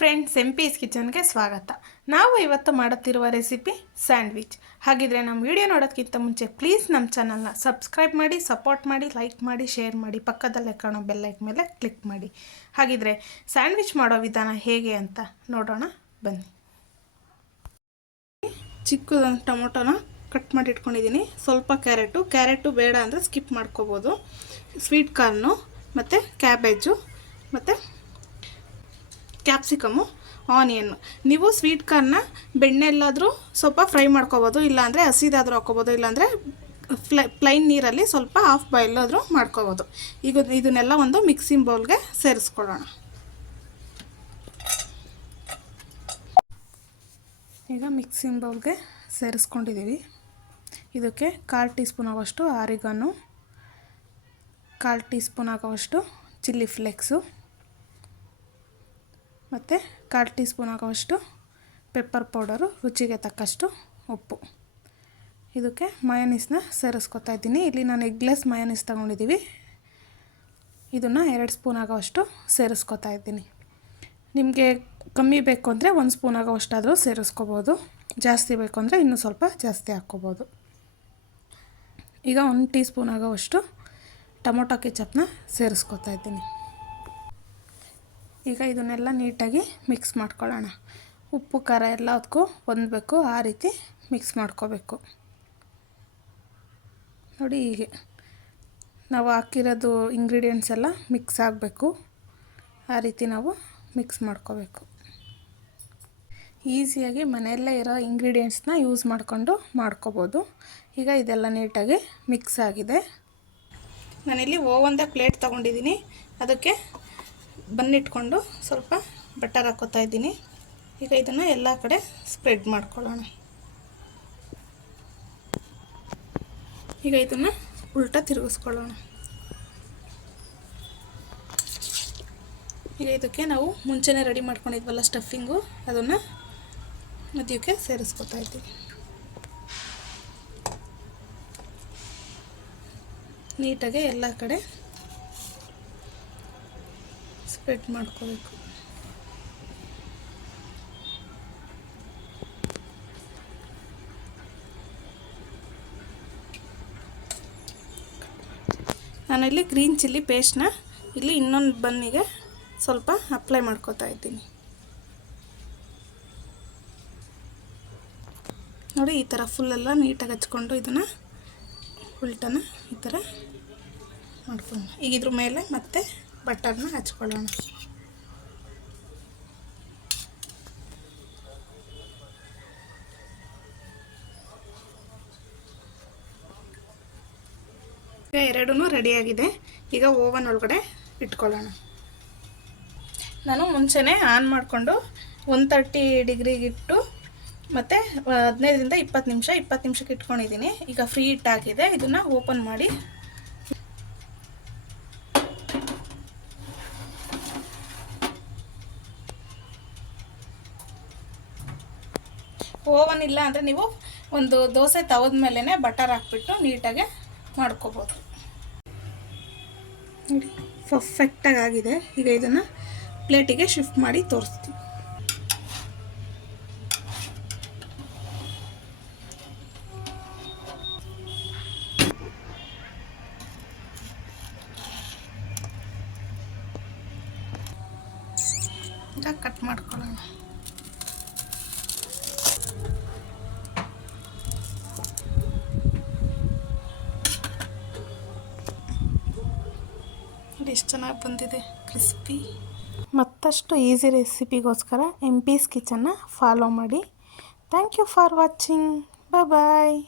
Friends, M piece ಕಿಚನ್ಗೆ ಸ್ವಾಗತ. ನಾವು ಇವತ್ತು ಮಾಡುತ್ತಿರುವ ರೆಸಿಪಿ ಸ್ಯಾಂಡ್ವಿಚ್. ಹಾಗಿದ್ರೆ ನಮ್ಮ ವಿಡಿಯೋ ನೋಡೋದಕ್ಕಿಂತ ಮುಂಚೆ ಪ್ಲೀಸ್ ನಮ್ಮ ಚಾನಲ್ನ ಸಬ್ಸ್ಕ್ರೈಬ್ ಮಾಡಿ, ಸಪೋರ್ಟ್ ಮಾಡಿ, ಲೈಕ್ ಮಾಡಿ, ಶೇರ್ ಮಾಡಿ, ಪಕ್ಕದಲ್ಲೇ ಕಾಣೋ ಬೆಲ್ಲೈಕ್ ಮೇಲೆ ಕ್ಲಿಕ್ ಮಾಡಿ. ಹಾಗಿದ್ರೆ ಸ್ಯಾಂಡ್ವಿಚ್ ಮಾಡೋ ವಿಧಾನ ಹೇಗೆ ಅಂತ ನೋಡೋಣ, ಬನ್ನಿ. ಚಿಕ್ಕದೊಂದು ಟೊಮೊಟೊನ ಕಟ್ ಮಾಡಿ ಇಟ್ಕೊಂಡಿದ್ದೀನಿ. ಸ್ವಲ್ಪ ಕ್ಯಾರೆಟು ಕ್ಯಾರೆಟು ಬೇಡ ಅಂದರೆ ಸ್ಕಿಪ್ ಮಾಡ್ಕೋಬೋದು. ಸ್ವೀಟ್ ಕಾರ್ನು, ಮತ್ತು ಕ್ಯಾಬೇಜು, ಮತ್ತು ಕ್ಯಾಪ್ಸಿಕಮು ಆನಿಯನ್ನು ನೀವು ಸ್ವೀಟ್ ಕಾರ್ನ ಬೆಣ್ಣೆಲ್ಲಾದರೂ ಸ್ವಲ್ಪ ಫ್ರೈ ಮಾಡ್ಕೋಬೋದು, ಇಲ್ಲಾಂದರೆ ಹಸಿದಾದರೂ ಹಾಕ್ಕೋಬೋದು, ಇಲ್ಲಾಂದರೆ ಫ್ಲೈ ಪ್ಲೈನ್ ನೀರಲ್ಲಿ ಸ್ವಲ್ಪ ಹಾಫ್ ಬಾಯ್ಲ್ ಆದರೂ ಮಾಡ್ಕೋಬೋದು. ಈಗ ಇದನ್ನೆಲ್ಲ ಒಂದು ಮಿಕ್ಸಿಂಗ್ ಬೌಲ್ಗೆ ಸೇರಿಸ್ಕೊಳ್ಳೋಣ. ಈಗ ಮಿಕ್ಸಿಂಗ್ ಬೌಲ್ಗೆ ಸೇರಿಸ್ಕೊಂಡಿದ್ದೀವಿ. ಇದಕ್ಕೆ ಕಾಲು ಟೀ ಸ್ಪೂನ್ ಆಗೋಷ್ಟು ಆರಿಗಾನು ಕಾಲು ಟೀ ಸ್ಪೂನ್ ಆಗೋವಷ್ಟು ಚಿಲ್ಲಿ ಫ್ಲೇಕ್ಸು. ಮತ್ತು ಕಾಲು ಟೀ ಸ್ಪೂನ್ ಆಗೋವಷ್ಟು ಪೆಪ್ಪರ್ ಪೌಡರು, ರುಚಿಗೆ ತಕ್ಕಷ್ಟು ಉಪ್ಪು. ಇದಕ್ಕೆ ಮಯನೀಸ್ನ ಸೇರಿಸ್ಕೊತಾ ಇದ್ದೀನಿ. ಇಲ್ಲಿ ನಾನು ಎಗ್ಲೆಸ್ ಮಯೋನೀಸ್ ತೊಗೊಂಡಿದ್ದೀವಿ. ಇದನ್ನು ಎರಡು ಸ್ಪೂನ್ ಆಗೋವಷ್ಟು ಸೇರಿಸ್ಕೊತಾ ಇದ್ದೀನಿ. ನಿಮಗೆ ಕಮ್ಮಿ ಬೇಕು ಅಂದರೆ ಒಂದು ಸ್ಪೂನ್ ಆಗೋವಷ್ಟಾದರೂ ಸೇರಿಸ್ಕೋಬೋದು. ಜಾಸ್ತಿ ಬೇಕು ಅಂದರೆ ಇನ್ನೂ ಸ್ವಲ್ಪ ಜಾಸ್ತಿ ಹಾಕ್ಕೋಬೋದು. ಈಗ ಒಂದು ಟೀ ಸ್ಪೂನ್ ಆಗೋವಷ್ಟು ಟೊಮೊಟೊ ಕೆಚಪ್ನ ಸೇರಿಸ್ಕೊತಾ ಇದ್ದೀನಿ. ಈಗ ಇದನ್ನೆಲ್ಲ ನೀಟಾಗಿ ಮಿಕ್ಸ್ ಮಾಡ್ಕೊಳ್ಳೋಣ. ಉಪ್ಪು, ಖಾರ ಎಲ್ಲ ಅದಕ್ಕೂ ಹೊಂದಬೇಕು ಆ ರೀತಿ ಮಿಕ್ಸ್ ಮಾಡ್ಕೋಬೇಕು. ನೋಡಿ ಹೀಗೆ. ನಾವು ಹಾಕಿರೋದು ಇಂಗ್ರೀಡಿಯೆಂಟ್ಸ್ ಎಲ್ಲ ಮಿಕ್ಸ್ ಆಗಬೇಕು. ಆ ರೀತಿ ನಾವು ಮಿಕ್ಸ್ ಮಾಡ್ಕೋಬೇಕು. ಈಸಿಯಾಗಿ ಮನೆಯಲ್ಲೇ ಇರೋ ಇಂಗ್ರೀಡಿಯೆಂಟ್ಸ್ನ ಯೂಸ್ ಮಾಡಿಕೊಂಡು ಮಾಡ್ಕೋಬೋದು. ಈಗ ಇದೆಲ್ಲ ನೀಟಾಗಿ ಮಿಕ್ಸ್ ಆಗಿದೆ. ನಾನಿಲ್ಲಿ ಒಂದೇ ಪ್ಲೇಟ್ ತೊಗೊಂಡಿದ್ದೀನಿ. ಅದಕ್ಕೆ ಬನ್ನಿಟ್ಕೊಂಡು ಸ್ವಲ್ಪ ಬಟರ್ ಹಾಕೋತಾ ಇದ್ದೀನಿ. ಈಗ ಇದನ್ನು ಎಲ್ಲ ಕಡೆ ಸ್ಪ್ರೆಡ್ ಮಾಡ್ಕೊಳ್ಳೋಣ. ಈಗ ಇದನ್ನು ಉಲ್ಟಾ ತಿರುಗಿಸ್ಕೊಳ್ಳೋಣ. ಈಗ ಇದಕ್ಕೆ ನಾವು ಮುಂಚೆನೇ ರೆಡಿ ಮಾಡ್ಕೊಂಡಿದ್ವಲ್ಲ ಸ್ಟಫಿಂಗು, ಅದನ್ನು ಮದ್ಯಕ್ಕೆ ಸೇರಿಸ್ಕೊತಾ ಇದ್ದೀವಿ. ನೀಟಾಗಿ ಎಲ್ಲ ಕಡೆ ಸ್ಪ್ರೆಡ್ ಮಾಡ್ಕೋಬೇಕು. ನಾನಿಲ್ಲಿ ಗ್ರೀನ್ ಚಿಲ್ಲಿ ಪೇಸ್ಟ್ನ ಇಲ್ಲಿ ಇನ್ನೊಂದು ಬನ್ನಿಗೆ ಸ್ವಲ್ಪ ಅಪ್ಲೈ ಮಾಡ್ಕೋತಾ ಇದ್ದೀನಿ. ನೋಡಿ, ಈ ಥರ ಫುಲ್ಲೆಲ್ಲ ನೀಟಾಗಿ ಹಚ್ಕೊಂಡು ಇದನ್ನು ಉಲ್ಟನ ಈ ಥರ ಮಾಡ್ಕೊಂಡು ಈಗ ಇದ್ರ ಮೇಲೆ ಮತ್ತೆ ಬಟರ್ನ ಹಚ್ಕೊಳ್ಳೋಣ. ಈಗ ಎರಡೂ ರೆಡಿಯಾಗಿದೆ ಈಗ ಓವನ್ ಒಳಗಡೆ ಇಟ್ಕೊಳ್ಳೋಣ. ನಾನು ಮುಂಚೆನೇ ಆನ್ ಮಾಡಿಕೊಂಡು ಒನ್ ತರ್ಟಿ ಡಿಗ್ರಿಗಿಟ್ಟು ಮತ್ತು, ಹದಿನೈದರಿಂದ ಇಪ್ಪತ್ತು ನಿಮಿಷ, ಇಪ್ಪತ್ತು ನಿಮಿಷಕ್ಕೆ ಇಟ್ಕೊಂಡಿದ್ದೀನಿ. ಈಗ ಫ್ರೀ ಇಟ್ಟಾಗಿದೆ ಇದನ್ನು ಓಪನ್ ಮಾಡಿ ಓವನ್ ಇಲ್ಲ ಅಂದರೆ ನೀವು ಒಂದು ದೋಸೆ ತವದ ಮೇಲೇ ಬಟರ್ ಹಾಕ್ಬಿಟ್ಟು ನೀಟಾಗೆ ಮಾಡ್ಕೋಬೋದು. ನೋಡಿ ಪರ್ಫೆಕ್ಟಾಗಿ ಆಗಿದೆ. ಈಗ ಇದನ್ನು ಪ್ಲೇಟಿಗೆ ಶಿಫ್ಟ್ ಮಾಡಿ ತೋರಿಸ್ತೀವಿ ಕಟ್ ಮಾಡ್ಕೊಳ್ಳೋಣ. ಚೆನ್ನಾಗಿ ಬಂದಿದೆ, ಕ್ರಿಸ್ಪಿ. ಮತ್ತಷ್ಟು ಈಸಿ ರೆಸಿಪಿಗೋಸ್ಕರ ಎಂ ಪೀಸ್ ಕಿಚನ್ನ ಫಾಲೋ ಮಾಡಿ. Thank you for watching. Bye